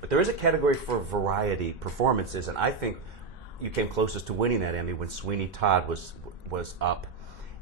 But there is a category for variety performances, and I think you came closest to winning that Emmy when Sweeney Todd was up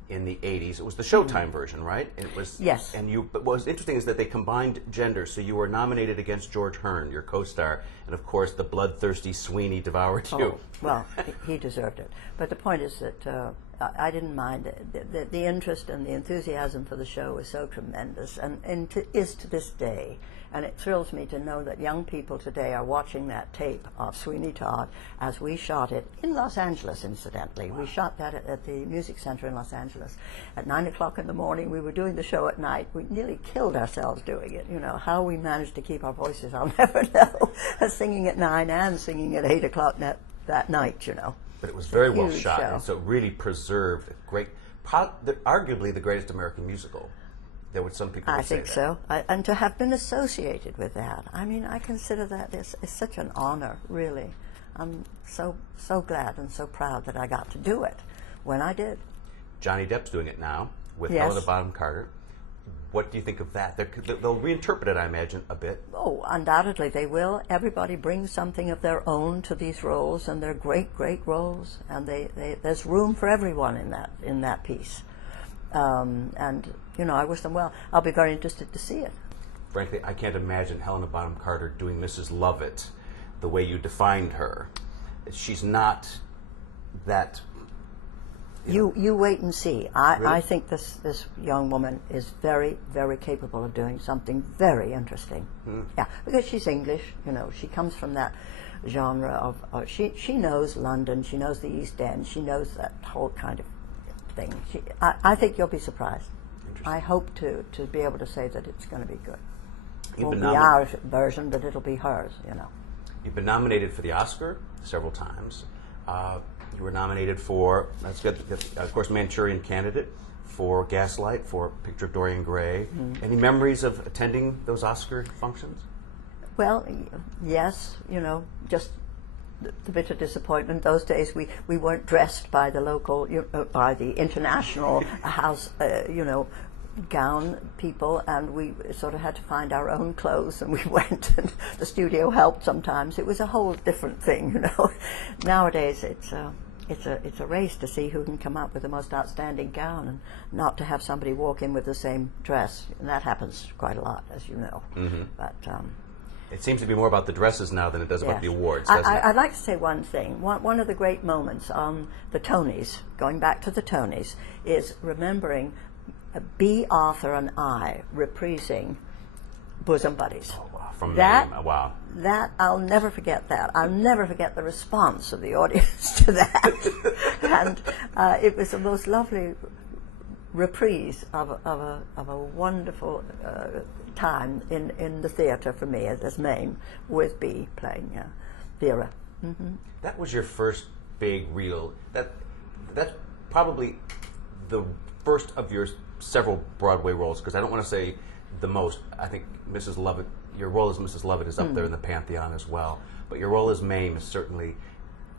in the 80s. It was the Showtime version, right? It was, yes. And but what was interesting is that they combined genders, so you were nominated against George Hearn, your co-star, and of course the bloodthirsty Sweeney devoured you. Oh, well, he deserved it. But the point is that I didn't mind it. The interest and the enthusiasm for the show was so tremendous, and is to this day. And it thrills me to know that young people today are watching that tape of Sweeney Todd as we shot it in Los Angeles, incidentally. Wow. We shot that at the Music Center in Los Angeles. At 9 o'clock in the morning, we were doing the show at night. We nearly killed ourselves doing it. You know, how we managed to keep our voices, I'll never know. Singing at 9 and singing at 8 o'clock that night, you know. But it was very well shot, show. And so it really preserved a great, arguably the greatest American musical. There would some people I would say think that. so. And to have been associated with that, I mean, I consider that is such an honor, really. I'm so glad and so proud that I got to do it when I did. Johnny Depp's doing it now with Yes. Helena Bonham Carter. What do you think of that? They'll reinterpret it, I imagine, a bit. Oh, undoubtedly they will. Everybody brings something of their own to these roles, and they're great, great roles. And there's room for everyone in that piece. And you know, I wish them well. I'll be very interested to see it. Frankly, I can't imagine Helena Bonham Carter doing Mrs. Lovett the way you defined her. She's not that. You wait and see. I Really? think this young woman is very, very capable of doing something very interesting. Yeah, because she's English. You know, she comes from that genre of she knows London. She knows the East End. She knows that whole kind of thing. I think you'll be surprised. I hope to be able to say that it's going to be good. It won't be our version, but it'll be hers, you know. You've been nominated for the Oscar several times. You were nominated for, that's good, of course, Manchurian Candidate, for Gaslight, for Picture of Dorian Gray. Any memories of attending those Oscar functions? Well, yes, you know, just the bit of disappointment. Those days we weren't dressed by the local, by the international house, you know, gown people, and we sort of had to find our own clothes, and we went, and the studio helped sometimes. It was a whole different thing, you know. Nowadays it's a race to see who can come up with the most outstanding gown, and not to have somebody walk in with the same dress. And that happens quite a lot, as you know. But it seems to be more about the dresses now than it does about the awards, doesn't it? I'd like to say one thing. One of the great moments on the Tonys, going back to the Tonys, is remembering B. Arthur and I reprising Bosom Buddies. Oh, wow. From that, Maine. Wow. That, I'll never forget that. I'll never forget the response of the audience to that. And it was the most lovely reprise of a wonderful time in the theatre for me as Mame, with B playing Vera. That was your first big real. That's probably the first of your several Broadway roles, because I don't want to say the most. I think Mrs. Lovett, your role as Mrs. Lovett is up there in the pantheon as well. But your role as Mame is certainly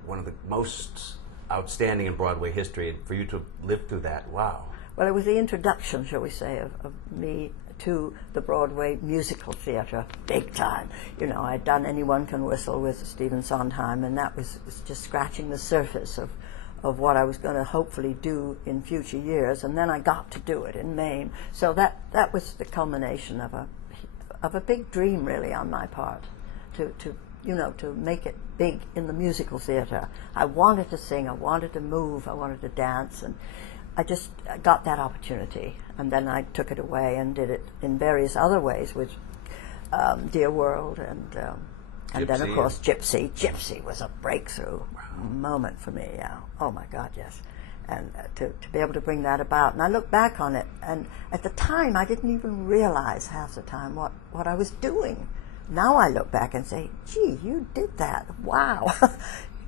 one of the most outstanding in Broadway history. And for you to have lived through that, wow. Well, it was the introduction, shall we say, of me to the Broadway musical theatre, big time. You know, I'd done Anyone Can Whistle with Stephen Sondheim, and that was just scratching the surface of what I was going to hopefully do in future years, and then I got to do it in Mame. So that was the culmination of a big dream, really, on my part, to make it big in the musical theatre. I wanted to sing, I wanted to move, I wanted to dance, and I just got that opportunity, and then I took it away and did it in various other ways with Dear World and then, of course, Gypsy. Gypsy was a breakthrough moment for me. Yeah. Oh my God, yes. And to be able to bring that about, and I look back on it, and at the time I didn't even realize half the time what I was doing. Now I look back and say, "Gee, you did that! Wow,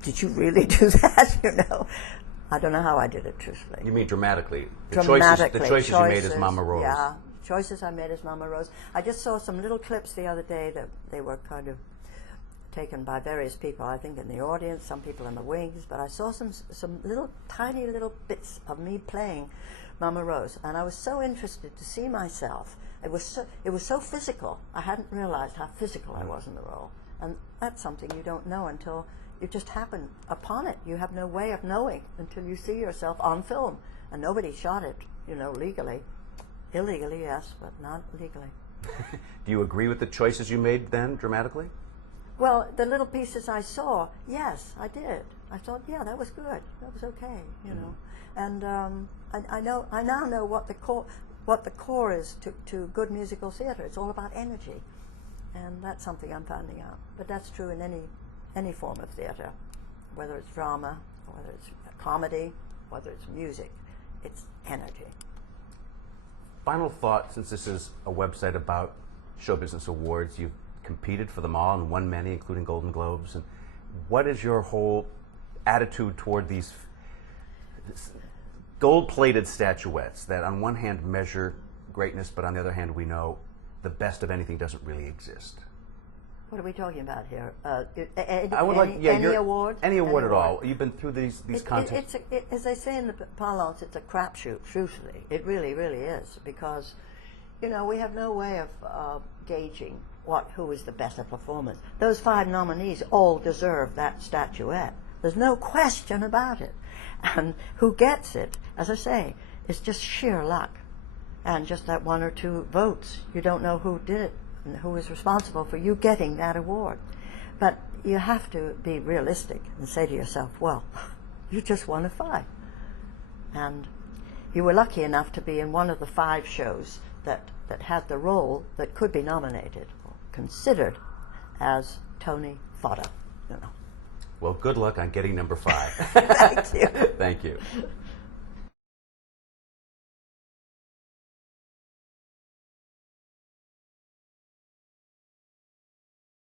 did you really do that?" You know. I don't know how I did it, truthfully. You mean dramatically? Dramatically. The choices you made as Mama Rose. Yeah, choices I made as Mama Rose. I just saw some little clips the other day that they were kind of taken by various people, I think in the audience, some people in the wings, but I saw some little tiny little bits of me playing Mama Rose, and I was so interested to see myself It was so physical. I hadn't realized how physical I was in the role, and that's something you don't know until you just happen upon it. You have no way of knowing until you see yourself on film, and nobody shot it, legally. Illegally, yes, but not legally. Do you agree with the choices you made then, dramatically? Well, the little pieces I saw, yes, I did. I thought, yeah, that was good. That was okay, And I now know what the core is to good musical theater. It's all about energy, and that's something I'm finding out. But that's true in any form of theater, whether it's drama, or whether it's comedy, whether it's music. It's energy. Final thought, since this is a website about show business awards, you've competed for them all and won many, including Golden Globes. And what is your whole attitude toward these gold-plated statuettes that on one hand measure greatness, but on the other hand we know the best of anything doesn't really exist? What are we talking about here? Any award? Any award at all. You've been through these contests. As they say in the parlance, it's a crapshoot, truthfully. It really, really is. Because, we have no way of gauging who is the better performance. Those 5 nominees all deserve that statuette. There's no question about it. And who gets it, as I say, is just sheer luck. And just that 1 or 2 votes. You don't know who did it and who is responsible for you getting that award. But you have to be realistic and say to yourself, well, you just won a 5. And you were lucky enough to be in one of the 5 shows that had the role that could be nominated or considered as Tony fodder. Well, good luck on getting number 5. Thank you. Thank you.